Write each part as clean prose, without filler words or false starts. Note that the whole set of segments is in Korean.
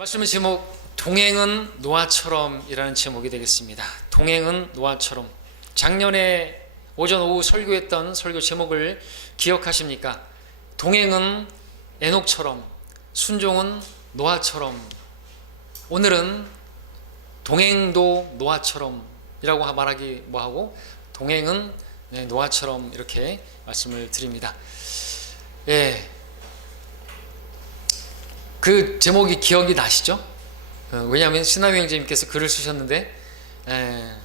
말씀의 제목 동행은 노아처럼이라는 제목이 되겠습니다. 동행은 노아처럼. 작년에 오전 오후 설교했던 설교 제목을 기억하십니까? 동행은 에녹처럼, 순종은 노아처럼. 오늘은 동행도 노아처럼이라고 말하기 뭐하고 동행은 노아처럼 이렇게 말씀을 드립니다. 그 제목이 기억이 나시죠? 왜냐하면 신남희 형제님께서 글을 쓰셨는데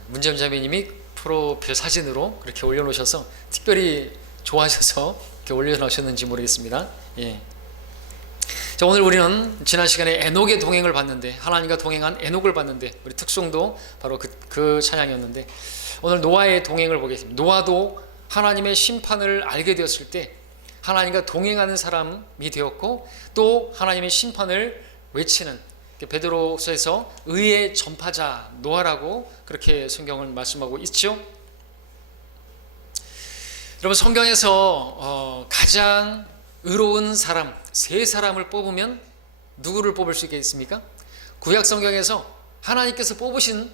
문재현 자매님이 프로필 사진으로 그렇게 올려놓으셔서 특별히 좋아하셔서 이렇게 올려놓으셨는지 모르겠습니다. 자, 오늘 우리는 지난 시간에 에녹의 동행을 봤는데, 하나님과 동행한 에녹을 봤는데, 우리 특송도 바로 그 찬양이었는데, 오늘 노아의 동행을 보겠습니다. 노아도 하나님의 심판을 알게 되었을 때 하나님과 동행하는 사람이 되었고, 또 하나님의 심판을 외치는, 베드로서에서 의의 전파자 노아라고 그렇게 성경을 말씀하고 있죠. 여러분, 성경에서 가장 의로운 사람 세 사람을 뽑으면 누구를 뽑을 수 있겠습니까? 구약 성경에서 하나님께서 뽑으신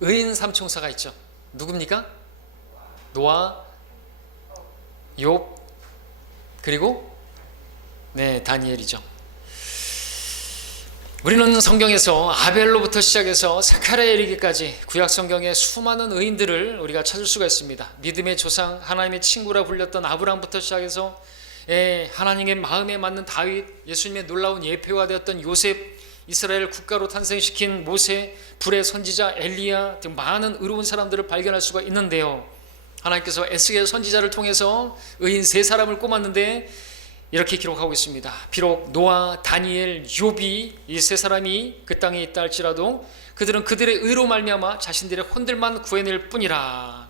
의인 삼총사가 있죠. 누굽니까? 노아, 욥, 그리고 다니엘이죠. 우리는 성경에서 아벨로부터 시작해서 사카랴에 이르기까지 구약 성경의 수많은 의인들을 우리가 찾을 수가 있습니다. 믿음의 조상, 하나님의 친구라 불렸던 아브라함부터 시작해서 하나님의 마음에 맞는 다윗, 예수님의 놀라운 예표가 되었던 요셉, 이스라엘 국가로 탄생시킨 모세, 불의 선지자 엘리야 등 많은 의로운 사람들을 발견할 수가 있는데요. 하나님께서 에스겔 선지자를 통해서 의인 세 사람을 꼽았는데 이렇게 기록하고 있습니다. 비록 노아, 다니엘, 욥이 이 세 사람이 그 땅에 있다 할지라도 그들은 그들의 의로 말미암아 자신들의 혼들만 구해낼 뿐이라.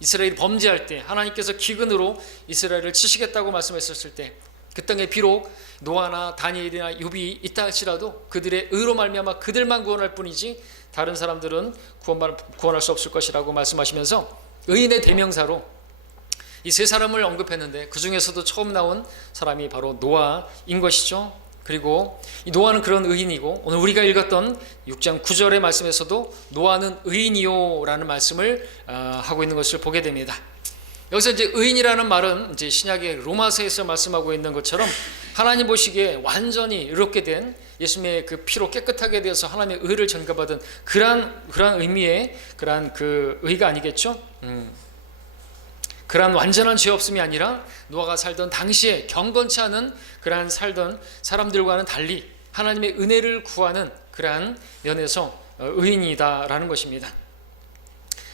이스라엘이 범죄할 때 하나님께서 기근으로 이스라엘을 치시겠다고 말씀했었을 때 그 땅에 비록 노아나 다니엘이나 욥이 있다 할지라도 그들의 의로 말미암아 그들만 구원할 뿐이지 다른 사람들은 구원할 수 없을 것이라고 말씀하시면서 의인의 대명사로 이 세 사람을 언급했는데 그 중에서도 처음 나온 사람이 바로 노아인 것이죠. 그리고 이 노아는 그런 의인이고, 오늘 우리가 읽었던 6장 9절의 말씀에서도 노아는 의인이요 라는 말씀을 하고 있는 것을 보게 됩니다. 여기서 이제 의인이라는 말은 이제 신약의 로마서에서 말씀하고 있는 것처럼 하나님 보시기에 완전히 의롭게 된 예수님의 그 피로 깨끗하게 되어서 하나님의 의를 전가받은 그러한 의미의 그러한 그 의가 아니겠죠. 그러한 완전한 죄 없음이 아니라 노아가 살던 당시에 경건치 않은 그러한 살던 사람들과는 달리 하나님의 은혜를 구하는 그러한 면에서 의인이다라는 것입니다.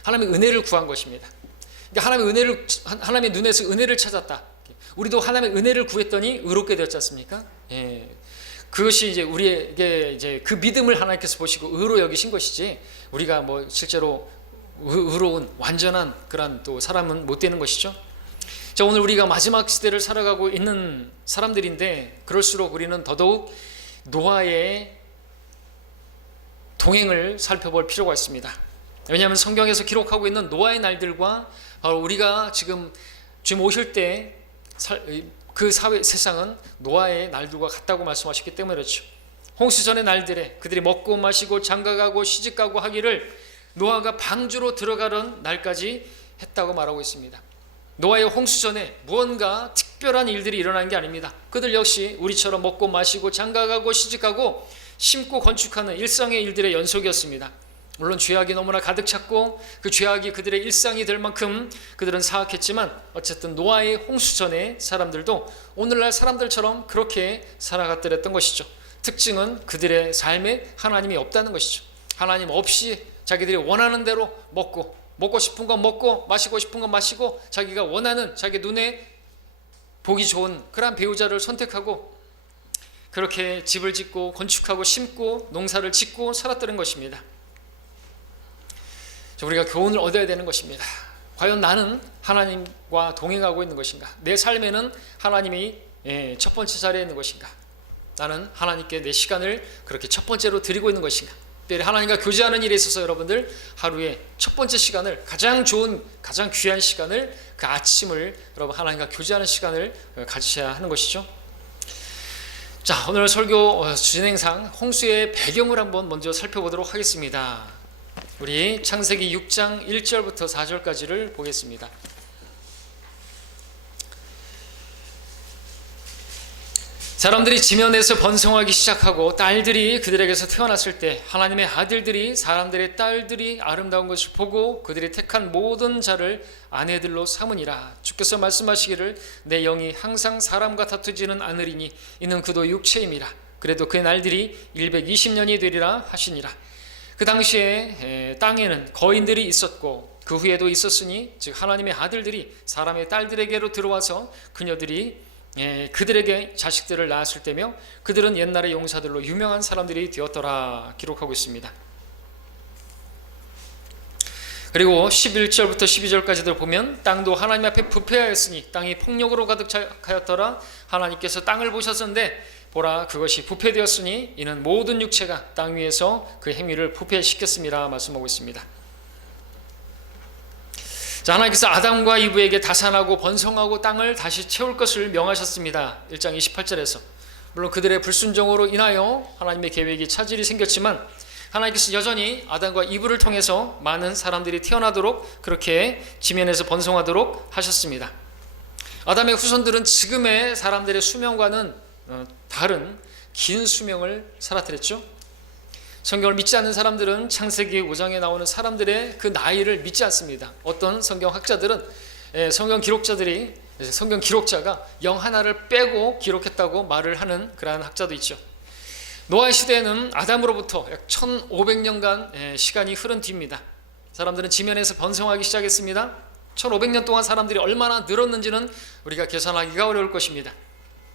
하나님의 은혜를 구한 것입니다. 그러니까 하나님의 눈에서 은혜를 찾았다. 우리도 하나님의 은혜를 구했더니 의롭게 되었지 않습니까? 그것이 이제 우리에게 이제 그 믿음을 하나님께서 보시고 의로 여기신 것이지, 우리가 뭐 실제로 의로운 완전한 그런 또 사람은 못 되는 것이죠. 자, 오늘 우리가 마지막 시대를 살아가고 있는 사람들인데 그럴수록 우리는 더더욱 노아의 동행을 살펴볼 필요가 있습니다. 왜냐하면 성경에서 기록하고 있는 노아의 날들과 바로 우리가 지금 주님 오실 때 그 세상은 노아의 날들과 같다고 말씀하셨기 때문에 그렇죠. 홍수전의 날들에 그들이 먹고 마시고 장가가고 시집가고 하기를 노아가 방주로 들어가는 날까지 했다고 말하고 있습니다. 노아의 홍수전에 무언가 특별한 일들이 일어나는 게 아닙니다. 그들 역시 우리처럼 먹고 마시고 장가가고 시집가고 심고 건축하는 일상의 일들의 연속이었습니다. 물론 죄악이 너무나 가득 찼고 그 죄악이 그들의 일상이 될 만큼 그들은 사악했지만 어쨌든 노아의 홍수전의 사람들도 오늘날 사람들처럼 그렇게 살아갔더랬던 것이죠. 특징은 그들의 삶에 하나님이 없다는 것이죠. 하나님 없이 자기들이 원하는 대로 먹고 싶은 건 먹고 마시고 싶은 건 마시고 자기가 원하는 자기 눈에 보기 좋은 그런 배우자를 선택하고 그렇게 집을 짓고 건축하고 심고 농사를 짓고 살았다는 것입니다. 우리가 교훈을 얻어야 되는 것입니다. 과연 나는 하나님과 동행하고 있는 것인가? 내 삶에는 하나님이 첫 번째 자리에 있는 것인가? 나는 하나님께 내 시간을 그렇게 첫 번째로 드리고 있는 것인가? 특별히 하나님과 교제하는 일에 있어서 여러분들 하루에 첫 번째 시간을, 가장 좋은 가장 귀한 시간을, 그 아침을 여러분 하나님과 교제하는 시간을 가지셔야 하는 것이죠. 자, 오늘 설교 진행상 홍수의 배경을 한번 먼저 살펴보도록 하겠습니다. 우리 창세기 6장 1절부터 4절까지를 보겠습니다. 사람들이 지면에서 번성하기 시작하고 딸들이 그들에게서 태어났을 때 하나님의 아들들이 사람들의 딸들이 아름다운 것을 보고 그들이 택한 모든 자를 아내들로 삼으니라. 주께서 말씀하시기를 내 영이 항상 사람과 다투지는 않으리니 이는 그도 육체임이라. 그래도 그의 날들이 120년이 되리라 하시니라. 그 당시에 땅에는 거인들이 있었고 그 후에도 있었으니 즉 하나님의 아들들이 사람의 딸들에게로 들어와서 그녀들이 그들에게 자식들을 낳았을 때며 그들은 옛날의 용사들로 유명한 사람들이 되었더라 기록하고 있습니다. 그리고 11절부터 12절까지도 보면 땅도 하나님 앞에 부패하였으니 땅이 폭력으로 가득하였더라. 하나님께서 땅을 보셨는데 보라 그것이 부패되었으니 이는 모든 육체가 땅 위에서 그 행위를 부패시켰음이라 말씀하고 있습니다. 자, 하나님께서 아담과 이브에게 다산하고 번성하고 땅을 다시 채울 것을 명하셨습니다. 1장 28절에서 물론 그들의 불순종으로 인하여 하나님의 계획이 차질이 생겼지만 하나님께서 여전히 아담과 이브를 통해서 많은 사람들이 태어나도록 그렇게 지면에서 번성하도록 하셨습니다. 아담의 후손들은 지금의 사람들의 수명과는 다른 긴 수명을 살았더랬죠. 성경을 믿지 않는 사람들은 창세기 5장에 나오는 사람들의 그 나이를 믿지 않습니다. 어떤 성경학자들은 성경 기록자가 영 하나를 빼고 기록했다고 말을 하는 그러한 학자도 있죠. 노아의 시대에는 아담으로부터 약 1500년간 시간이 흐른 뒤입니다. 사람들은 지면에서 번성하기 시작했습니다. 1500년 동안 사람들이 얼마나 늘었는지는 우리가 계산하기가 어려울 것입니다.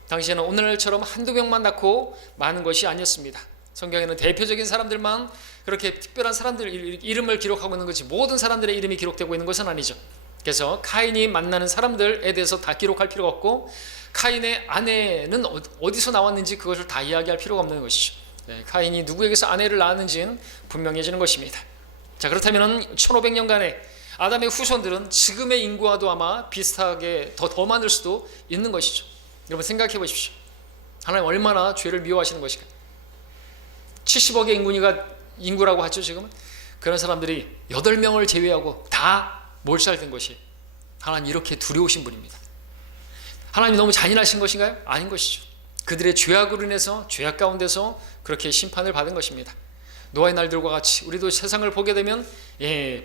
당시에는 오늘처럼 한두 명만 낳고 많은 것이 아니었습니다. 성경에는 대표적인 사람들만 그렇게 특별한 사람들 이름을 기록하고 있는 것이 모든 사람들의 이름이 기록되고 있는 것은 아니죠. 그래서 카인이 만나는 사람들에 대해서 다 기록할 필요가 없고 카인의 아내는 어디서 나왔는지 그것을 다 이야기할 필요가 없는 것이죠. 카인이 누구에게서 아내를 낳았는지는 분명해지는 것입니다. 자, 그렇다면 1500년간의 아담의 후손들은 지금의 인구와도 아마 비슷하게 더 많을 수도 있는 것이죠. 여러분 생각해 보십시오. 하나님 얼마나 죄를 미워하시는 것인가. 70억의 인구라고 하죠. 지금은 그런 사람들이 8명을 제외하고 다 몰살된 것이 하나님 이렇게 두려우신 분입니다. 하나님이 너무 잔인하신 것인가요? 아닌 것이죠. 그들의 죄악으로 인해서 죄악 가운데서 그렇게 심판을 받은 것입니다. 노아의 날들과 같이 우리도 세상을 보게 되면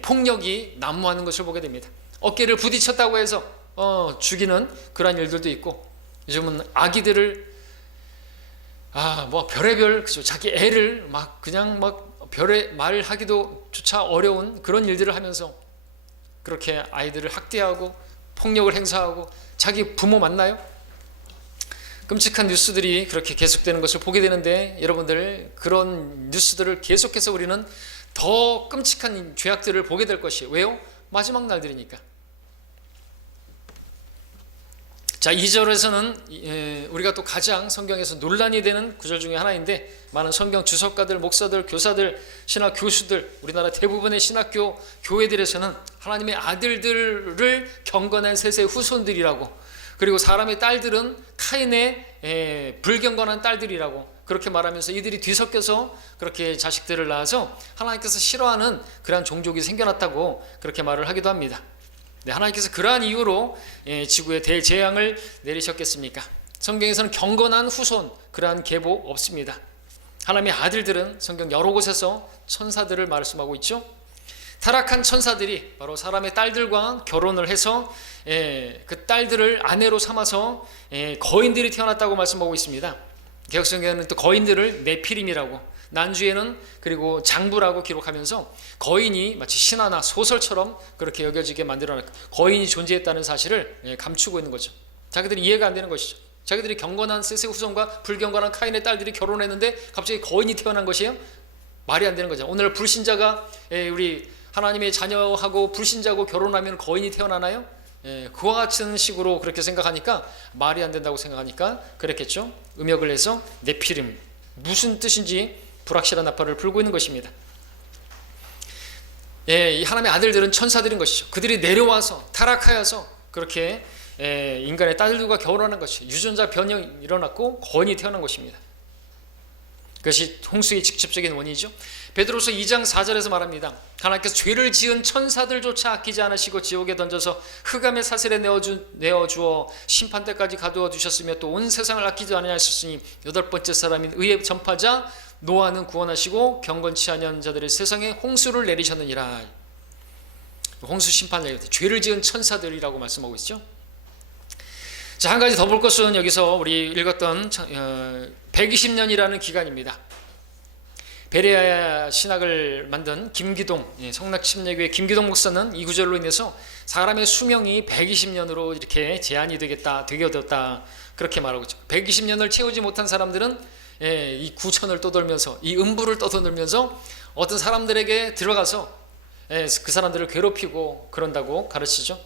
폭력이 난무하는 것을 보게 됩니다. 어깨를 부딪혔다고 해서 죽이는 그런 일들도 있고 요즘은 아기들을 별의별 자기 애를 그냥 별의 말하기도 조차 어려운 그런 일들을 하면서 그렇게 아이들을 학대하고 폭력을 행사하고 자기 부모 맞나요? 끔찍한 뉴스들이 그렇게 계속되는 것을 보게 되는데 여러분들 그런 뉴스들을 계속해서 우리는 더 끔찍한 죄악들을 보게 될 것이에요. 왜요? 마지막 날들이니까. 자, 2절에서는 우리가 또 가장 성경에서 논란이 되는 구절 중에 하나인데 많은 성경 주석가들, 목사들, 교사들, 신학 교수들, 우리나라 대부분의 신학교 교회들에서는 하나님의 아들들을 경건한 셋의 후손들이라고 그리고 사람의 딸들은 카인의 불경건한 딸들이라고 그렇게 말하면서 이들이 뒤섞여서 그렇게 자식들을 낳아서 하나님께서 싫어하는 그러한 종족이 생겨났다고 그렇게 말을 하기도 합니다. 하나님께서 그러한 이유로 지구에 대재앙을 내리셨겠습니까? 성경에서는 경건한 후손 그러한 계보 없습니다. 하나님의 아들들은 성경 여러 곳에서 천사들을 말씀하고 있죠. 타락한 천사들이 바로 사람의 딸들과 결혼을 해서 그 딸들을 아내로 삼아서 거인들이 태어났다고 말씀하고 있습니다. 개혁성경에는 또 거인들을 네피림이라고 난주에는 그리고 장부라고 기록하면서 거인이 마치 신화나 소설처럼 그렇게 여겨지게 만들어놨고 거인이 존재했다는 사실을 감추고 있는 거죠. 자기들이 이해가 안 되는 것이죠. 자기들이 경건한 셋의 후손과 불경건한 카인의 딸들이 결혼했는데 갑자기 거인이 태어난 것이에요? 말이 안 되는 거죠. 오늘 불신자가 우리 하나님의 자녀하고 불신자하고 결혼하면 거인이 태어나나요? 그와 같은 식으로 그렇게 생각하니까 말이 안 된다고 생각하니까 그랬겠죠. 음역을 해서 네피림 무슨 뜻인지 불확실한 나팔을 불고 있는 것입니다. 이 하나님의 아들들은 천사들인 것이죠. 그들이 내려와서 타락하여서 그렇게 인간의 딸들과 결혼하는 것이 유전자 변형이 일어났고 건이 태어난 것입니다. 그것이 홍수의 직접적인 원인이죠. 베드로서 2장 4절에서 말합니다. 하나님께서 죄를 지은 천사들조차 아끼지 않으시고 지옥에 던져서 흑암의 사슬에 내어주어 심판 때까지 가두어 두셨으며 또 온 세상을 아끼지 아니하셨으니 여덟 번째 사람인 의의 전파자 노아는 구원하시고 경건치 아니한 자들의 세상에 홍수를 내리셨느니라. 홍수 심판을 죄를 지은 천사들이라고 말씀하고 있죠. 자, 한 가지 더 볼 것은 여기서 우리 읽었던 120년이라는 기간입니다. 베레아 신학을 만든 김기동, 성락침례교회 김기동 목사는 이 구절로 인해서 사람의 수명이 120년으로 이렇게 제한이 되게 되었다 그렇게 말하고 있죠. 120년을 채우지 못한 사람들은 이 구천을 떠돌면서 이 음부를 떠돌면서 어떤 사람들에게 들어가서 그 사람들을 괴롭히고 그런다고 가르치죠.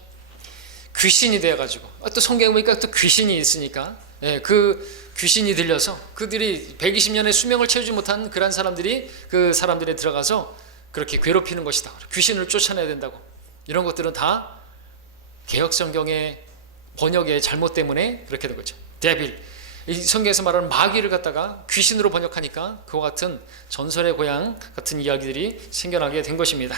귀신이 되어가지고 또 성경에 보니까 또 귀신이 있으니까 그 귀신이 들려서 그들이 120년의 수명을 채우지 못한 그런 사람들이 그 사람들에 들어가서 그렇게 괴롭히는 것이다. 귀신을 쫓아내야 된다고. 이런 것들은 다 개역성경의 번역의 잘못 때문에 그렇게 된 거죠. 데빌, 이 성경에서 말하는 마귀를 갖다가 귀신으로 번역하니까 그와 같은 전설의 고향 같은 이야기들이 생겨나게 된 것입니다.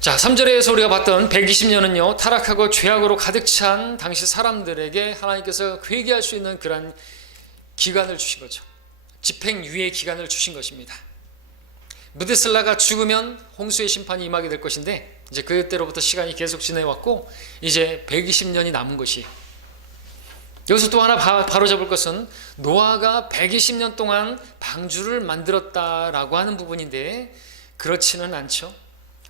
자, 3절에서 우리가 봤던 120년은요 타락하고 죄악으로 가득 찬 당시 사람들에게 하나님께서 회개할 수 있는 그런 기간을 주신 거죠. 집행유예 기간을 주신 것입니다. 무드셀라가 죽으면 홍수의 심판이 임하게 될 것인데 이제 그때로부터 시간이 계속 지내왔고 이제 120년이 남은 것이, 여기서 또 하나 바로잡을 것은 노아가 120년 동안 방주를 만들었다라고 하는 부분인데 그렇지는 않죠.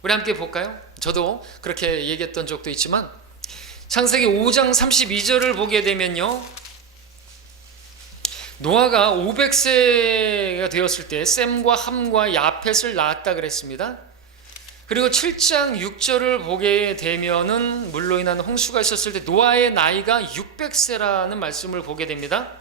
우리 함께 볼까요? 저도 그렇게 얘기했던 적도 있지만 창세기 5장 32절을 보게 되면요, 노아가 500세가 되었을 때 셈과 함과 야펫을 낳았다 그랬습니다. 그리고 7장 6절을 보게 되면은 물로 인한 홍수가 있었을 때 노아의 나이가 600세라는 말씀을 보게 됩니다.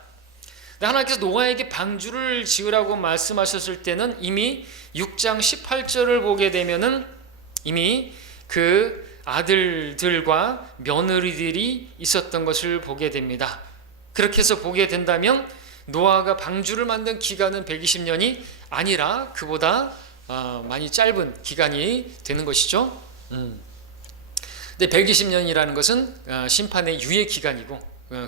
하나님께서 노아에게 방주를 지으라고 말씀하셨을 때는 이미 6장 18절을 보게 되면은 이미 그 아들들과 며느리들이 있었던 것을 보게 됩니다. 그렇게 해서 보게 된다면 노아가 방주를 만든 기간은 120년이 아니라 그보다 많이 짧은 기간이 되는 것이죠. 근데 120년이라는 것은 심판의 유예 기간이고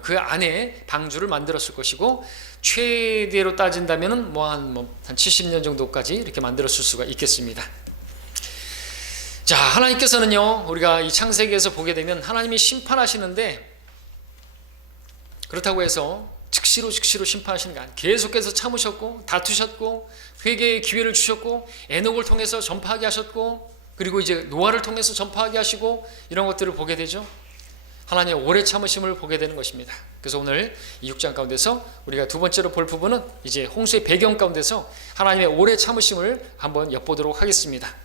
그 안에 방주를 만들었을 것이고 최대로 따진다면 한 70년 정도까지 이렇게 만들었을 수가 있겠습니다. 자, 하나님께서는요 우리가 이 창세기에서 보게 되면 하나님이 심판하시는데 그렇다고 해서 즉시로 심판하시는 게 아니에요. 계속해서 참으셨고 다투셨고 회개의 기회를 주셨고 에녹을 통해서 전파하게 하셨고 그리고 이제 노아를 통해서 전파하게 하시고 이런 것들을 보게 되죠. 하나님의 오래 참으심을 보게 되는 것입니다. 그래서 오늘 이 6장 가운데서 우리가 두 번째로 볼 부분은 이제 홍수의 배경 가운데서 하나님의 오래 참으심을 한번 엿보도록 하겠습니다.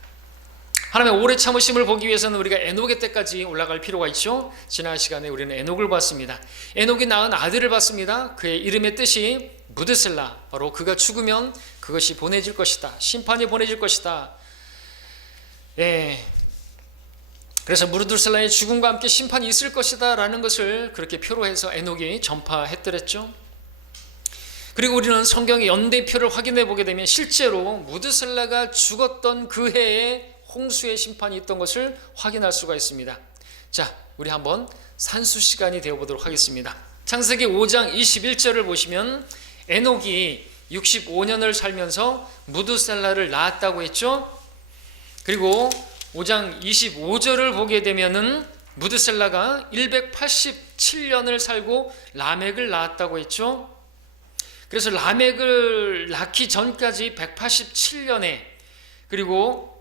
하나님의 오래 참으심을 보기 위해서는 우리가 에녹의 때까지 올라갈 필요가 있죠. 지난 시간에 우리는 에녹을 봤습니다. 에녹이 낳은 아들을 봤습니다. 그의 이름의 뜻이 무드셀라, 바로 그가 죽으면 그것이 보내질 것이다, 심판이 보내질 것이다. 그래서 무드셀라의 죽음과 함께 심판이 있을 것이다 라는 것을 그렇게 표로 해서 에녹이 전파했더랬죠. 그리고 우리는 성경의 연대표를 확인해 보게 되면 실제로 무드셀라가 죽었던 그 해에 홍수의 심판이 있던 것을 확인할 수가 있습니다. 자, 우리 한번 산수 시간이 되어보도록 하겠습니다. 창세기 5장 21절을 보시면 에녹이 65년을 살면서 무드셀라를 낳았다고 했죠. 그리고 5장 25절을 보게 되면은 무드셀라가 187년을 살고 라멕을 낳았다고 했죠. 그래서 라멕을 낳기 전까지 187년에 그리고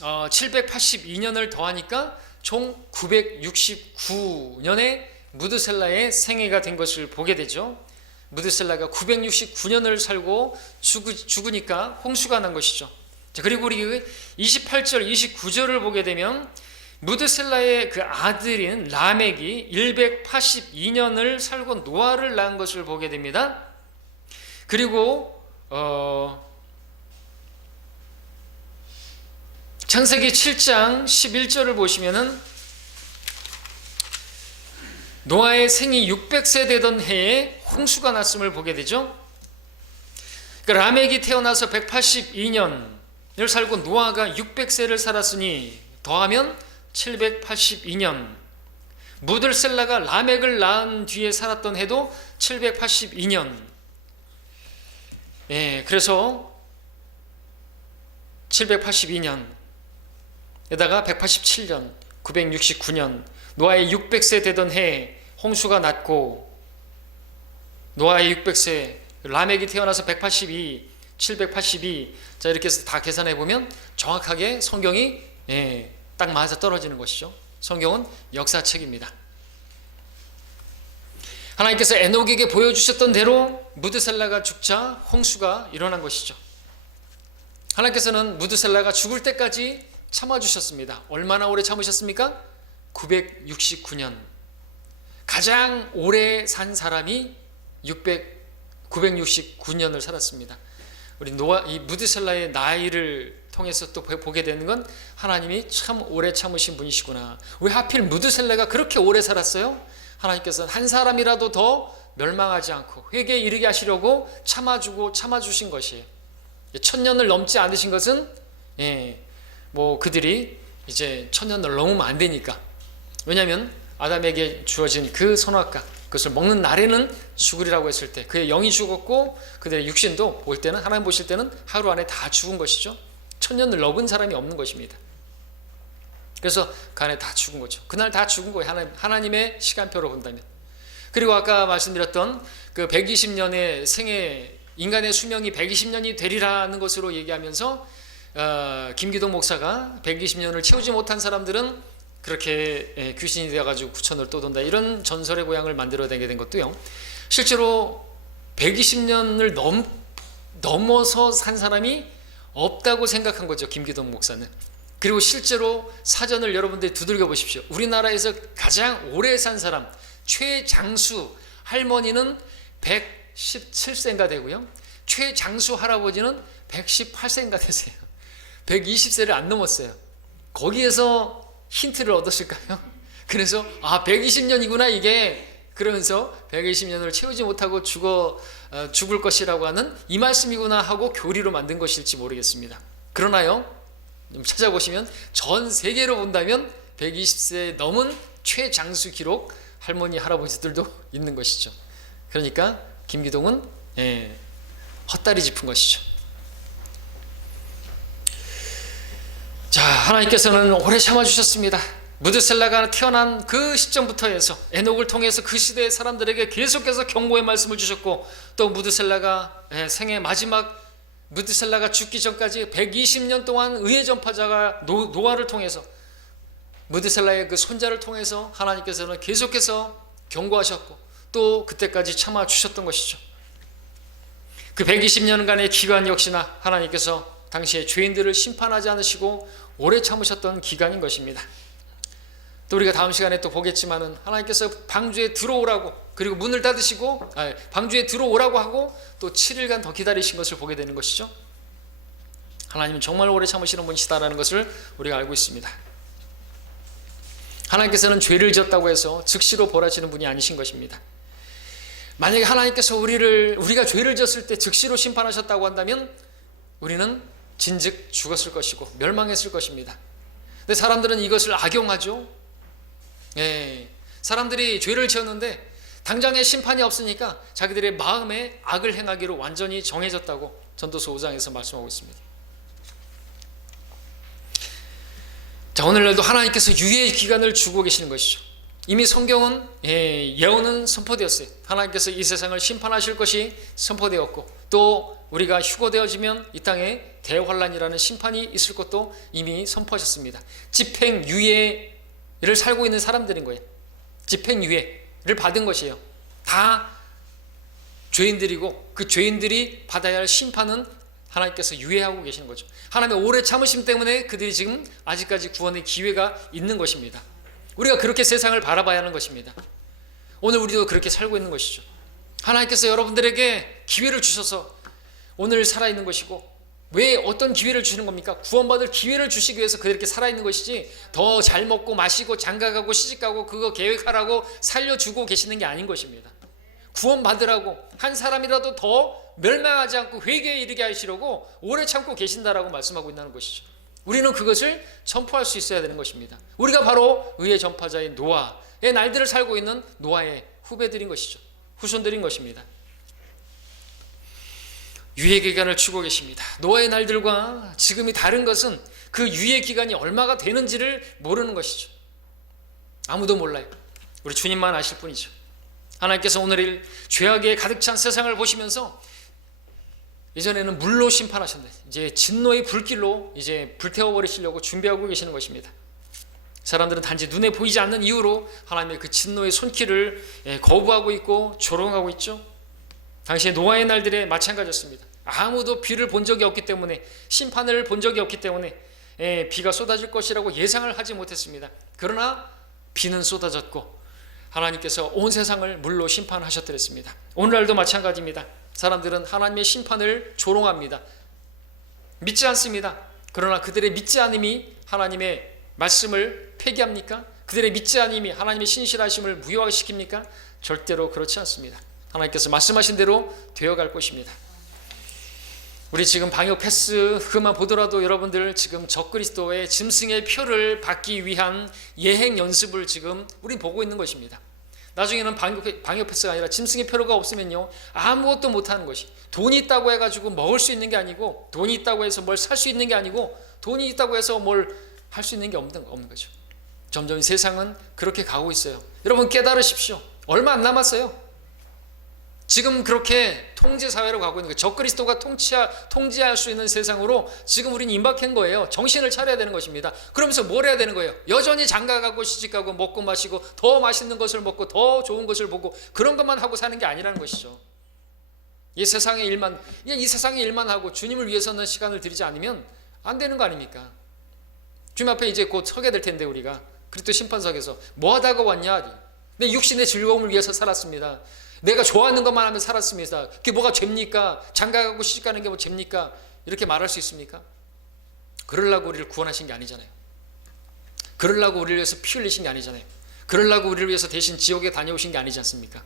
782년을 더하니까 총 969년에 무드셀라의 생애가 된 것을 보게 되죠. 무드셀라가 969년을 살고 죽으니까 홍수가 난 것이죠. 자, 그리고 우리 28절 29절을 보게 되면 무드셀라의 그 아들인 라멕이 182년을 살고 노아를 낳은 것을 보게 됩니다. 그리고 창세기 7장 11절을 보시면은 노아의 생이 600세 되던 해에 홍수가 났음을 보게 되죠. 그러니까 라멕이 태어나서 182년을 살고 노아가 600세를 살았으니 더하면 782년, 무들셀라가 라멕을 낳은 뒤에 살았던 해도 782년. 그래서 782년에다가 187년, 969년, 노아의 600세 되던 해에 홍수가 났고, 노아의 600세, 라멕이 태어나서 182, 782. 자, 이렇게 해서 다 계산해 보면 정확하게 성경이 딱 맞아 떨어지는 것이죠. 성경은 역사책입니다. 하나님께서 에녹에게 보여주셨던 대로 무드셀라가 죽자 홍수가 일어난 것이죠. 하나님께서는 무드셀라가 죽을 때까지 참아주셨습니다. 얼마나 오래 참으셨습니까? 969년. 가장 오래 산 사람이 969년을 살았습니다. 우리 이 무드셀라의 나이를 통해서 또 보게 되는 건 하나님이 참 오래 참으신 분이시구나. 왜 하필 무드셀라가 그렇게 오래 살았어요? 하나님께서는 한 사람이라도 더 멸망하지 않고 회개에 이르게 하시려고 참아주신 것이에요. 1000년을 넘지 않으신 것은 그들이 이제 1000년을 넘으면 안 되니까. 왜냐하면 아담에게 주어진 그 선악과, 그것을 먹는 날에는 죽으리라고 했을 때 그의 영이 죽었고 그들의 육신도 볼 때는, 하나님 보실 때는 하루 안에 다 죽은 것이죠. 1000년을 넘은 사람이 없는 것입니다. 그래서 그 안에 다 죽은 거죠. 그날 다 죽은 거예요. 하나님의 시간표로 본다면. 그리고 아까 말씀드렸던 그 120년의 생애, 인간의 수명이 120년이 되리라는 것으로 얘기하면서 김기동 목사가 120년을 채우지 못한 사람들은 그렇게 귀신이 되어가지고 구천을 떠돈다, 이런 전설의 고향을 만들어내게 된 것도요, 실제로 120년을 넘어서 산 사람이 없다고 생각한 거죠, 김기동 목사는. 그리고 실제로 사전을 여러분들이 두들겨 보십시오. 우리나라에서 가장 오래 산 사람, 최장수 할머니는 117세인가 되고요, 최장수 할아버지는 118세인가 되세요. 120세를 안 넘었어요. 거기에서 힌트를 얻었을까요? 그래서 120년이구나 이게, 그러면서 120년을 채우지 못하고 죽을 것이라고 하는 이 말씀이구나 하고 교리로 만든 것일지 모르겠습니다. 그러나요, 좀 찾아보시면 전 세계로 본다면 120세 넘은 최장수 기록 할머니 할아버지들도 있는 것이죠. 그러니까 김기동은 헛다리 짚은 것이죠. 자, 하나님께서는 오래 참아주셨습니다. 무드셀라가 태어난 그 시점부터 해서 에녹을 통해서 그 시대의 사람들에게 계속해서 경고의 말씀을 주셨고, 또 무드셀라가 생애 마지막, 무드셀라가 죽기 전까지 120년 동안 의의 전파자가 노아를 통해서, 무드셀라의 그 손자를 통해서 하나님께서는 계속해서 경고하셨고 또 그때까지 참아주셨던 것이죠. 그 120년간의 기간 역시나 하나님께서 당시에 죄인들을 심판하지 않으시고 오래 참으셨던 기간인 것입니다. 또 우리가 다음 시간에 또 보겠지만은 하나님께서 방주에 들어오라고, 그리고 문을 닫으시고 방주에 들어오라고 하고 또 7일간 더 기다리신 것을 보게 되는 것이죠. 하나님은 정말 오래 참으시는 분이시다라는 것을 우리가 알고 있습니다. 하나님께서는 죄를 지었다고 해서 즉시로 벌하시는 분이 아니신 것입니다. 만약에 하나님께서 우리가 죄를 지었을 때 즉시로 심판하셨다고 한다면 우리는 진즉 죽었을 것이고 멸망했을 것입니다. 근데 사람들은 이것을 악용하죠. 사람들이 죄를 지었는데 당장에 심판이 없으니까 자기들의 마음에 악을 행하기로 완전히 정해졌다고 전도서 5장에서 말씀하고 있습니다. 자, 오늘날도 하나님께서 유예의 기간을 주고 계시는 것이죠. 이미 성경은 예언은 선포되었어요. 하나님께서 이 세상을 심판하실 것이 선포되었고, 또 우리가 휴거되어지면 이 땅에 대환란이라는 심판이 있을 것도 이미 선포하셨습니다. 집행유예를 살고 있는 사람들인 거예요. 집행유예를 받은 것이에요. 다 죄인들이고 그 죄인들이 받아야 할 심판은 하나님께서 유예하고 계시는 거죠. 하나님의 오래 참으심 때문에 그들이 지금 아직까지 구원의 기회가 있는 것입니다. 우리가 그렇게 세상을 바라봐야 하는 것입니다. 오늘 우리도 그렇게 살고 있는 것이죠. 하나님께서 여러분들에게 기회를 주셔서 오늘 살아있는 것이고, 왜 어떤 기회를 주시는 겁니까? 구원받을 기회를 주시기 위해서 그들에게 살아있는 것이지 더 잘 먹고 마시고 장가가고 시집가고 그거 계획하라고 살려주고 계시는 게 아닌 것입니다. 구원받으라고 한 사람이라도 더 멸망하지 않고 회개에 이르게 하시려고 오래 참고 계신다라고 말씀하고 있다는 것이죠. 우리는 그것을 전파할 수 있어야 되는 것입니다. 우리가 바로 의의 전파자인 노아의 날들을 살고 있는 노아의 후배들인 것이죠. 후손들인 것입니다. 유예 기간을 추고 계십니다. 노아의 날들과 지금이 다른 것은 그 유예 기간이 얼마가 되는지를 모르는 것이죠. 아무도 몰라요. 우리 주님만 아실 뿐이죠. 하나님께서 오늘 죄악에 가득 찬 세상을 보시면서 이전에는 물로 심판하셨는데 이제 진노의 불길로 이제 불태워버리시려고 준비하고 계시는 것입니다. 사람들은 단지 눈에 보이지 않는 이유로 하나님의 그 진노의 손길을 거부하고 있고 조롱하고 있죠. 당시에 노아의 날들에 마찬가지였습니다. 아무도 비를 본 적이 없기 때문에, 심판을 본 적이 없기 때문에 비가 쏟아질 것이라고 예상을 하지 못했습니다. 그러나 비는 쏟아졌고 하나님께서 온 세상을 물로 심판하셨더랬습니다. 오늘날도 마찬가지입니다. 사람들은 하나님의 심판을 조롱합니다. 믿지 않습니다. 그러나 그들의 믿지 않음이 하나님의 말씀을 폐기합니까? 그들의 믿지 않음이 하나님의 신실하심을 무효화시킵니까? 절대로 그렇지 않습니다. 하나님께서 말씀하신 대로 되어갈 것입니다. 우리 지금 방역 패스 그만 보더라도 여러분들 지금 적그리스도의 짐승의 표를 받기 위한 예행 연습을 지금 우린 보고 있는 것입니다. 나중에는 방역 패스가 아니라 짐승의 표가 없으면요 아무것도 못하는 것이, 돈이 있다고 해가지고 먹을 수 있는 게 아니고, 돈이 있다고 해서 뭘 살 수 있는 게 아니고, 돈이 있다고 해서 뭘 할 수 있는 게 없는 거죠. 점점 이 세상은 그렇게 가고 있어요. 여러분 깨달으십시오. 얼마 안 남았어요. 지금 그렇게 통제사회로 가고 있는 거예요. 적그리스도가 통제할 수 있는 세상으로 지금 우리는 임박한 거예요. 정신을 차려야 되는 것입니다. 그러면서 뭘 해야 되는 거예요? 여전히 장가가고 시집가고 먹고 마시고 더 맛있는 것을 먹고 더 좋은 것을 보고 그런 것만 하고 사는 게 아니라는 것이죠. 이 세상의 일만 하고 주님을 위해서는 시간을 들이지 않으면 안 되는 거 아닙니까? 주님 앞에 이제 곧 서게 될 텐데 우리가 그리스도 심판석에서 뭐 하다가 왔냐? 내 육신의 즐거움을 위해서 살았습니다. 내가 좋아하는 것만 하면 살았습니다. 그게 뭐가 죄입니까? 장가가고 시집가는 게 뭐 죄입니까? 이렇게 말할 수 있습니까? 그러려고 우리를 구원하신 게 아니잖아요. 그러려고 우리를 위해서 피 흘리신 게 아니잖아요. 그러려고 우리를 위해서 대신 지옥에 다녀오신 게 아니지 않습니까?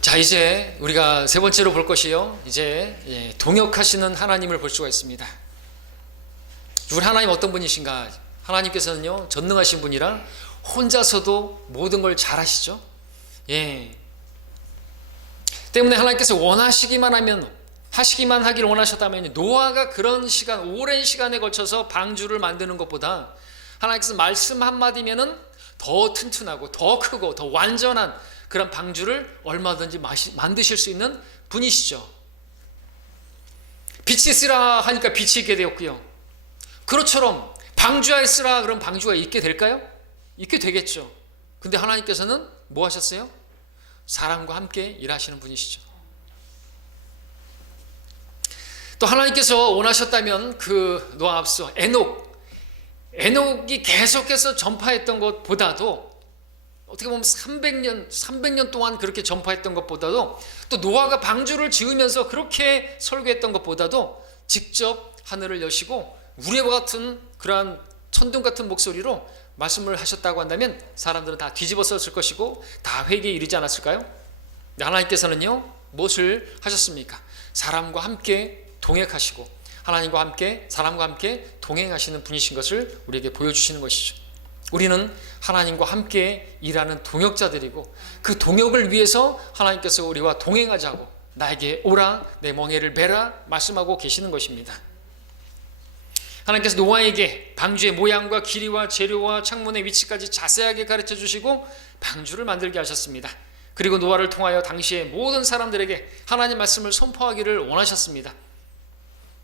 자, 이제 우리가 세 번째로 볼 것이요, 이제 동역하시는 하나님을 볼 수가 있습니다. 우리 하나님 어떤 분이신가? 하나님께서는요 전능하신 분이라 혼자서도 모든 걸 잘하시죠. 때문에 하나님께서 하시기만 하기를 원하셨다면 노아가 그런 시간, 오랜 시간에 걸쳐서 방주를 만드는 것보다 하나님께서 말씀 한마디면은 더 튼튼하고 더 크고 더 완전한 그런 방주를 얼마든지 만드실 수 있는 분이시죠. 빛이 있으라 하니까 빛이 있게 되었고요. 그것처럼 방주하에 있으라 그럼 방주가 있게 될까요? 있게 되겠죠. 근데 하나님께서는 뭐 하셨어요? 사람과 함께 일하시는 분이시죠. 또 하나님께서 원하셨다면 그 노아 앞서 에녹이 계속해서 전파했던 것보다도, 어떻게 보면 300년 동안 그렇게 전파했던 것보다도, 또 노아가 방주를 지으면서 그렇게 설교했던 것보다도 직접 하늘을 여시고 우리와 같은 그러한 천둥 같은 목소리로 말씀을 하셨다고 한다면 사람들은 다 뒤집어졌을 것이고 다 회개에 이르지 않았을까요? 하나님께서는요 무엇을 하셨습니까? 사람과 함께 동행하시고 하나님과 함께, 사람과 함께 동행하시는 분이신 것을 우리에게 보여주시는 것이죠. 우리는 하나님과 함께 일하는 동역자들이고 그 동역을 위해서 하나님께서 우리와 동행하자고 나에게 오라 내 멍에를 메라 말씀하고 계시는 것입니다. 하나님께서 노아에게 방주의 모양과 길이와 재료와 창문의 위치까지 자세하게 가르쳐 주시고 방주를 만들게 하셨습니다. 그리고 노아를 통하여 당시의 모든 사람들에게 하나님 말씀을 선포하기를 원하셨습니다.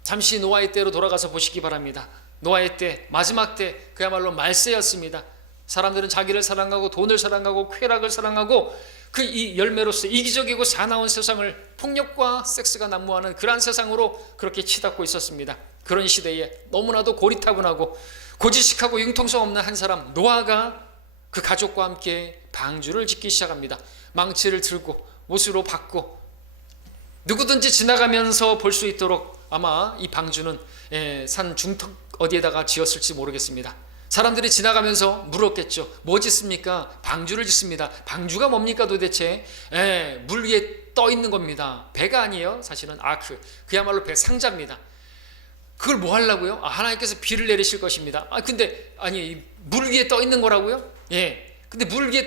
잠시 노아의 때로 돌아가서 보시기 바랍니다. 노아의 때, 마지막 때 그야말로 말세였습니다. 사람들은 자기를 사랑하고 돈을 사랑하고 쾌락을 사랑하고 그 이 열매로서 이기적이고 사나운 세상을, 폭력과 섹스가 난무하는 그러한 세상으로 그렇게 치닫고 있었습니다. 그런 시대에 너무나도 고리타분하고 고지식하고 융통성 없는 한 사람 노아가 그 가족과 함께 방주를 짓기 시작합니다. 망치를 들고 옷으로 받고 누구든지 지나가면서 볼 수 있도록 아마 이 방주는 산 중턱 어디에다가 지었을지 모르겠습니다. 사람들이 지나가면서 물었겠죠. 뭐 짓습니까? 방주를 짓습니다. 방주가 뭡니까 도대체? 물 위에 떠 있는 겁니다. 배가 아니에요. 사실은 아크, 그야말로 배 상자입니다. 그걸 뭐 하려고요? 하나님께서 비를 내리실 것입니다. 근데 아니 물 위에 떠 있는 거라고요? 근데 물 위에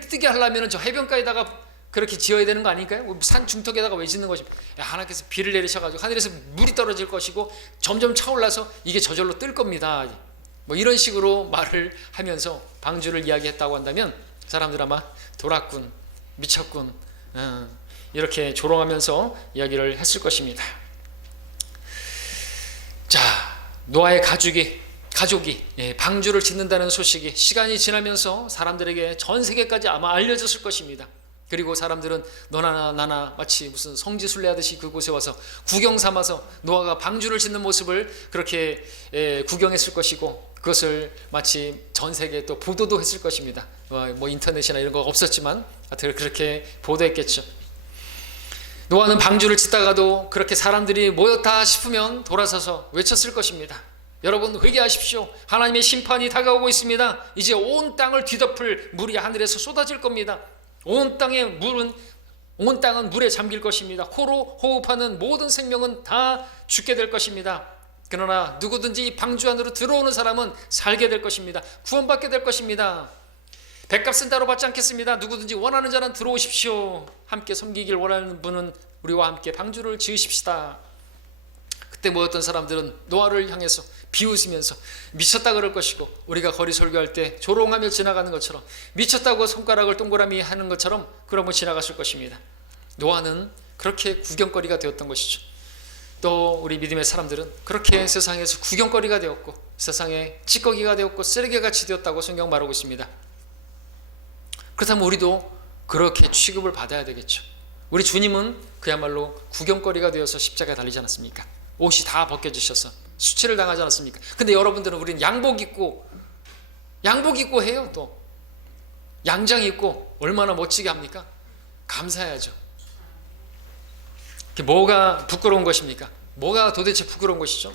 뜨게 하려면 저 해변가에다가 그렇게 지어야 되는 거 아닐까요? 산 중턱에다가 왜 짓는 것입니까? 하나님께서 비를 내리셔가지고 하늘에서 물이 떨어질 것이고 점점 차올라서 이게 저절로 뜰 겁니다. 뭐 이런 식으로 말을 하면서 방주를 이야기했다고 한다면 사람들 아마 돌았군, 미쳤군, 이렇게 조롱하면서 이야기를 했을 것입니다. 자, 노아의 가족이 방주를 짓는다는 소식이 시간이 지나면서 사람들에게 전 세계까지 아마 알려졌을 것입니다. 그리고 사람들은 너나 나나 마치 무슨 성지순례 하듯이 그곳에 와서 구경 삼아서 노아가 방주를 짓는 모습을 그렇게 구경했을 것이고, 그것을 마치 전 세계에 또 보도도 했을 것입니다. 뭐 인터넷이나 이런 거 없었지만 하여튼 그렇게 보도했겠죠. 노아는 방주를 짓다가도 그렇게 사람들이 모였다 싶으면 돌아서서 외쳤을 것입니다. 여러분 회개하십시오. 하나님의 심판이 다가오고 있습니다. 이제 온 땅을 뒤덮을 물이 하늘에서 쏟아질 겁니다. 온 땅은 물에 잠길 것입니다. 코로 호흡하는 모든 생명은 다 죽게 될 것입니다. 그러나 누구든지 이 방주 안으로 들어오는 사람은 살게 될 것입니다. 구원받게 될 것입니다. 뱃값은 따로 받지 않겠습니다. 누구든지 원하는 자는 들어오십시오. 함께 섬기길 원하는 분은 우리와 함께 방주를 지으십시다. 그때 모였던 사람들은 노아를 향해서 비웃으면서 미쳤다 그럴 것이고, 우리가 거리 설교할 때 조롱하며 지나가는 것처럼 미쳤다고 손가락을 동그라미 하는 것처럼 그러면 지나갔을 것입니다. 노아는 그렇게 구경거리가 되었던 것이죠. 또 우리 믿음의 사람들은 그렇게 세상에서 구경거리가 되었고 세상에 찌꺼기가 되었고 쓰레기같이 되었다고 성경 말하고 있습니다. 그렇다면 우리도 그렇게 취급을 받아야 되겠죠. 우리 주님은 그야말로 구경거리가 되어서 십자가에 달리지 않았습니까? 옷이 다 벗겨지셔서 수치를 당하지 않았습니까? 근데 여러분들은 우리는 양복 입고 해요. 또 양장 입고 얼마나 멋지게 합니까? 감사해야죠. 뭐가 부끄러운 것입니까? 뭐가 도대체 부끄러운 것이죠?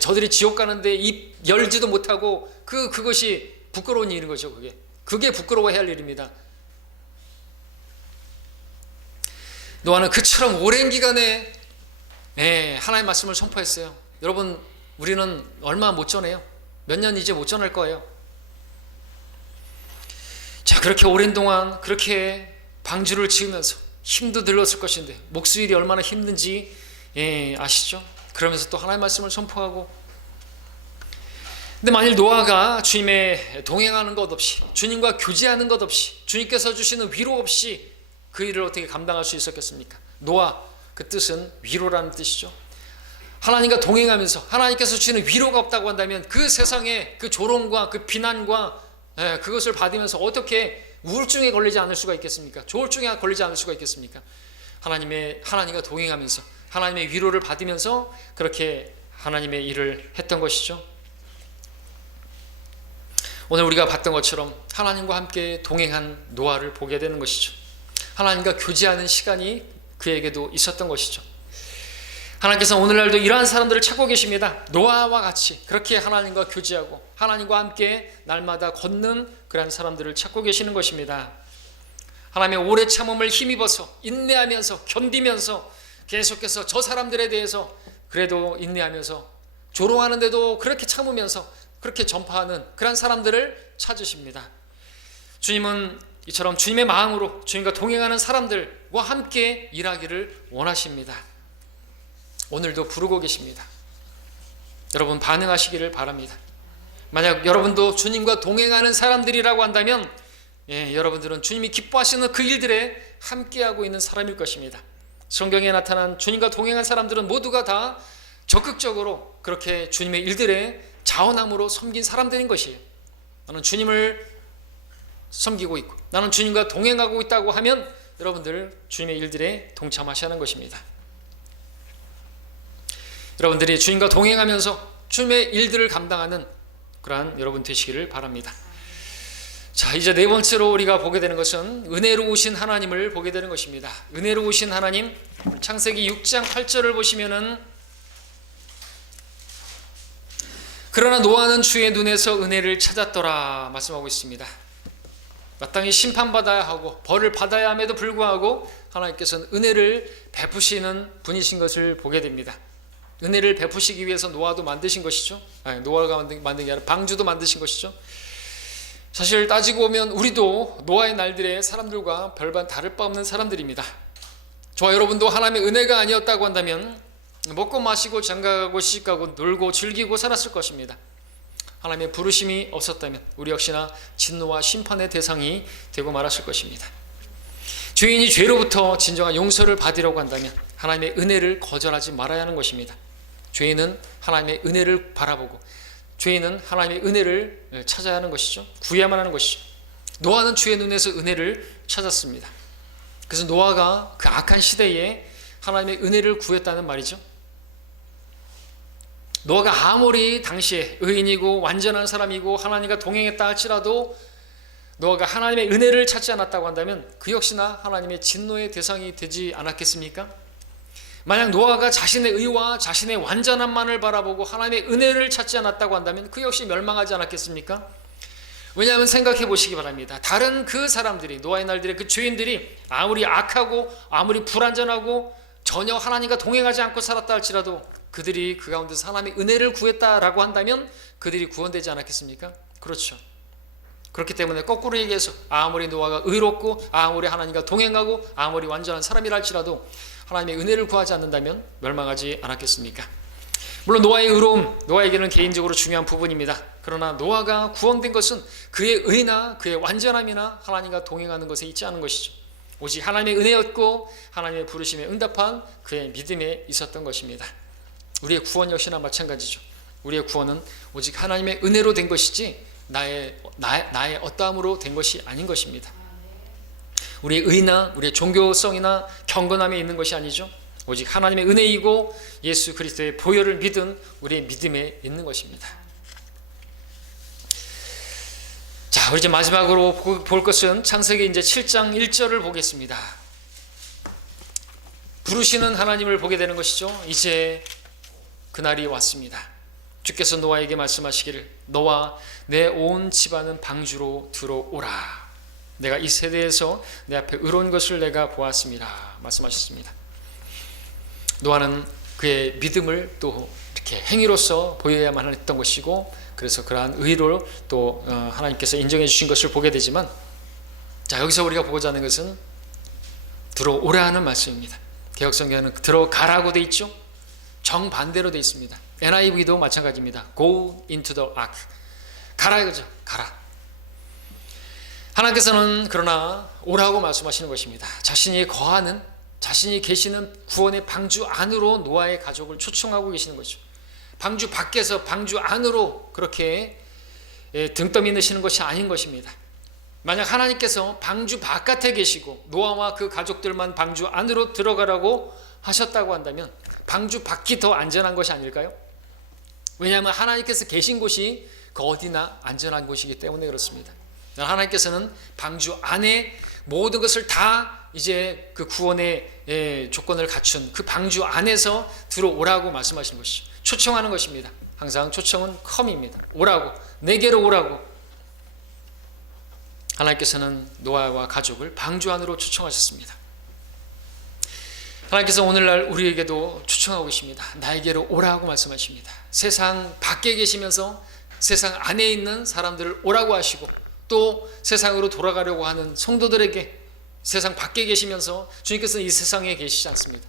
저들이 지옥 가는데 입 열지도 못하고 그것이 부끄러운 일인 거죠. 그게 부끄러워해야 할 일입니다. 노아는 그처럼 오랜 기간에 하나님의 말씀을 선포했어요. 여러분 우리는 얼마 못 전해요. 몇 년 이제 못 전할 거예요. 자, 그렇게 오랜 동안 그렇게 방주를 지으면서 힘도 들었을 것인데 목수일이 얼마나 힘든지 아시죠? 그러면서 또 하나님의 말씀을 선포하고, 근데 만일 노아가 주님의 동행하는 것 없이, 주님과 교제하는 것 없이, 주님께서 주시는 위로 없이 그 일을 어떻게 감당할 수 있었겠습니까? 노아, 그 뜻은 위로라는 뜻이죠. 하나님과 동행하면서 하나님께서 주시는 위로가 없다고 한다면 그 세상에 그 조롱과 그 비난과 그것을 받으면서 어떻게 우울증에 걸리지 않을 수가 있겠습니까? 조울증에 걸리지 않을 수가 있겠습니까? 하나님과 동행하면서 하나님의 위로를 받으면서 그렇게 하나님의 일을 했던 것이죠. 오늘 우리가 봤던 것처럼 하나님과 함께 동행한 노아를 보게 되는 것이죠. 하나님과 교제하는 시간이 그에게도 있었던 것이죠. 하나님께서 오늘날도 이러한 사람들을 찾고 계십니다. 노아와 같이 그렇게 하나님과 교제하고 하나님과 함께 날마다 걷는 그러한 사람들을 찾고 계시는 것입니다. 하나님의 오래 참음을 힘입어서 인내하면서 견디면서 계속해서 저 사람들에 대해서 그래도 인내하면서 조롱하는데도 그렇게 참으면서 그렇게 전파하는 그러한 사람들을 찾으십니다. 주님은 이처럼 주님의 마음으로 주님과 동행하는 사람들과 함께 일하기를 원하십니다. 오늘도 부르고 계십니다. 여러분 반응하시기를 바랍니다. 만약 여러분도 주님과 동행하는 사람들이라고 한다면 여러분들은 주님이 기뻐하시는 그 일들에 함께하고 있는 사람일 것입니다. 성경에 나타난 주님과 동행한 사람들은 모두가 다 적극적으로 그렇게 주님의 일들에 자원함으로 섬긴 사람들인 것이에요. 나는 주님을 섬기고 있고 나는 주님과 동행하고 있다고 하면 여러분들 주님의 일들에 동참하셔야 하는 것입니다. 여러분들이 주님과 동행하면서 주님의 일들을 감당하는 그러한 여러분 되시기를 바랍니다. 자, 이제 네 번째로 우리가 보게 되는 것은 은혜로우신 하나님을 보게 되는 것입니다. 은혜로우신 하나님, 창세기 6장 8절을 보시면은 그러나 노아는 주의 눈에서 은혜를 찾았더라 말씀하고 있습니다. 마땅히 심판받아야 하고 벌을 받아야 함에도 불구하고 하나님께서는 은혜를 베푸시는 분이신 것을 보게 됩니다. 은혜를 베푸시기 위해서 노아도 만드신 것이죠. 아니, 노아가 만든 게 아니라 방주도 만드신 것이죠. 사실 따지고 보면 우리도 노아의 날들의 사람들과 별반 다를 바 없는 사람들입니다. 저와 여러분도 하나님의 은혜가 아니었다고 한다면 먹고 마시고 장가가고 시집가고 놀고 즐기고 살았을 것입니다. 하나님의 부르심이 없었다면 우리 역시나 진노와 심판의 대상이 되고 말았을 것입니다. 죄인이 죄로부터 진정한 용서를 받으려고 한다면 하나님의 은혜를 거절하지 말아야 하는 것입니다. 죄인은 하나님의 은혜를 바라보고 죄인은 하나님의 은혜를 찾아야 하는 것이죠. 구해야만 하는 것이죠. 노아는 주의 눈에서 은혜를 찾았습니다. 그래서 노아가 그 악한 시대에 하나님의 은혜를 구했다는 말이죠. 노아가 아무리 당시에 의인이고 완전한 사람이고 하나님과 동행했다 할지라도 노아가 하나님의 은혜를 찾지 않았다고 한다면 그 역시나 하나님의 진노의 대상이 되지 않았겠습니까? 만약 노아가 자신의 의와 자신의 완전함만을 바라보고 하나님의 은혜를 찾지 않았다고 한다면 그 역시 멸망하지 않았겠습니까? 왜냐하면 생각해 보시기 바랍니다. 다른 그 사람들이 노아의 날들의 그 죄인들이 아무리 악하고 아무리 불완전하고 전혀 하나님과 동행하지 않고 살았다 할지라도 그들이 그 가운데서 하나님의 은혜를 구했다라고 한다면 그들이 구원되지 않았겠습니까? 그렇죠. 그렇기 때문에 거꾸로 얘기해서 아무리 노아가 의롭고 아무리 하나님과 동행하고 아무리 완전한 사람이라 할지라도 하나님의 은혜를 구하지 않는다면 멸망하지 않았겠습니까? 물론 노아의 의로움, 노아에게는 개인적으로 중요한 부분입니다. 그러나 노아가 구원된 것은 그의 의나 그의 완전함이나 하나님과 동행하는 것에 있지 않은 것이죠. 오직 하나님의 은혜였고 하나님의 부르심에 응답한 그의 믿음에 있었던 것입니다. 우리의 구원 역시나 마찬가지죠. 우리의 구원은 오직 하나님의 은혜로 된 것이지 나의 어떠함으로 된 것이 아닌 것입니다. 우리의 의나 우리의 종교성이나 경건함에 있는 것이 아니죠. 오직 하나님의 은혜이고 예수 그리스도의 보혈을 믿은 우리의 믿음에 있는 것입니다. 자, 우리 이제 마지막으로 볼 것은 창세기 이제 7장 1절을 보겠습니다. 부르시는 하나님을 보게 되는 것이죠. 이제 그날이 왔습니다. 주께서 노아에게 말씀하시기를 너와 내 온 집안은 방주로 들어오라. 내가 이 세대에서 내 앞에 의로운 것을 내가 보았습니다. 말씀하셨습니다. 노아는 그의 믿음을 또 이렇게 행위로서 보여야만 했던 것이고 그래서 그러한 의를 또 하나님께서 인정해 주신 것을 보게 되지만 자, 여기서 우리가 보고자 하는 것은 들어오라 하는 말씀입니다. 개역성경에는 들어가라고 돼 있죠. 정반대로 돼 있습니다. NIV도 마찬가지입니다. Go into the ark. 가라 이거죠. 가라. 하나님께서는 그러나 오라고 말씀하시는 것입니다. 자신이 거하는 자신이 계시는 구원의 방주 안으로 노아의 가족을 초청하고 계시는 거죠. 방주 밖에서 방주 안으로 그렇게 등 떠미시는 것이 아닌 것입니다. 만약 하나님께서 방주 바깥에 계시고 노아와 그 가족들만 방주 안으로 들어가라고 하셨다고 한다면 방주 밖이 더 안전한 것이 아닐까요? 왜냐하면 하나님께서 계신 곳이 그 어디나 안전한 곳이기 때문에 그렇습니다. 하나님께서는 방주 안에 모든 것을 다 이제 그 구원의 조건을 갖춘 그 방주 안에서 들어오라고 말씀하신 것이죠. 초청하는 것입니다. 항상 초청은 come입니다. 오라고, 내게로 오라고. 하나님께서는 노아와 가족을 방주 안으로 초청하셨습니다. 하나님께서 오늘날 우리에게도 초청하고 계십니다. 나에게로 오라고 말씀하십니다. 세상 밖에 계시면서 세상 안에 있는 사람들을 오라고 하시고 또 세상으로 돌아가려고 하는 성도들에게 세상 밖에 계시면서 주님께서는 이 세상에 계시지 않습니다.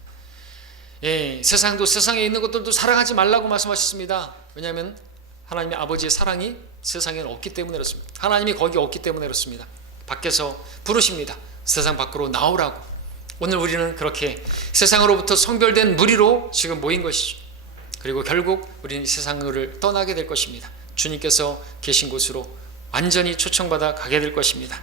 세상도 세상에 있는 것들도 사랑하지 말라고 말씀하셨습니다. 왜냐하면 하나님의 아버지의 사랑이 세상에는 없기 때문에 그렇습니다. 하나님이 거기 없기 때문에 그렇습니다. 밖에서 부르십니다. 세상 밖으로 나오라고. 오늘 우리는 그렇게 세상으로부터 성별된 무리로 지금 모인 것이죠. 그리고 결국 우리는 이 세상을 떠나게 될 것입니다. 주님께서 계신 곳으로 완전히 초청받아 가게 될 것입니다.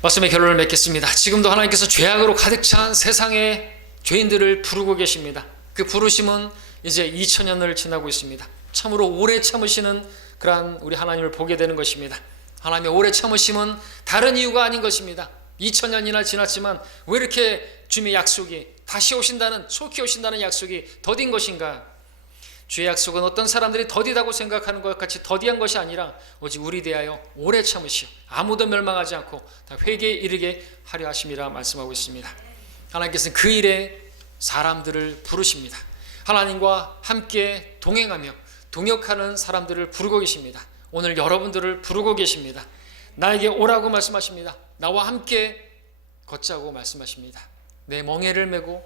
말씀의 결론을 맺겠습니다. 지금도 하나님께서 죄악으로 가득 찬 세상의 죄인들을 부르고 계십니다. 그 부르심은 이제 2000년을 지나고 있습니다. 참으로 오래 참으시는 그러한 우리 하나님을 보게 되는 것입니다. 하나님의 오래 참으심은 다른 이유가 아닌 것입니다. 2000년이나 지났지만 왜 이렇게 주님의 약속이 다시 오신다는, 속히 오신다는 약속이 더딘 것인가? 주의 약속은 어떤 사람들이 더디다고 생각하는 것 같이 더디한 것이 아니라 오직 우리 대하여 오래 참으시오 아무도 멸망하지 않고 다 회개에 이르게 하려 하심이라 말씀하고 있습니다. 하나님께서는 그 일에 사람들을 부르십니다. 하나님과 함께 동행하며 동역하는 사람들을 부르고 계십니다. 오늘 여러분들을 부르고 계십니다. 나에게 오라고 말씀하십니다. 나와 함께 걷자고 말씀하십니다. 내 멍에를 메고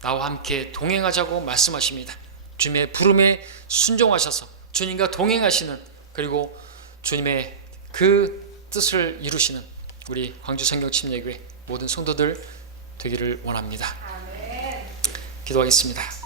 나와 함께 동행하자고 말씀하십니다. 주님의 부름에 순종하셔서 주님과 동행하시는, 그리고 주님의 그 뜻을 이루시는 우리 광주 성경침례교회 모든 성도들 되기를 원합니다. 기도하겠습니다.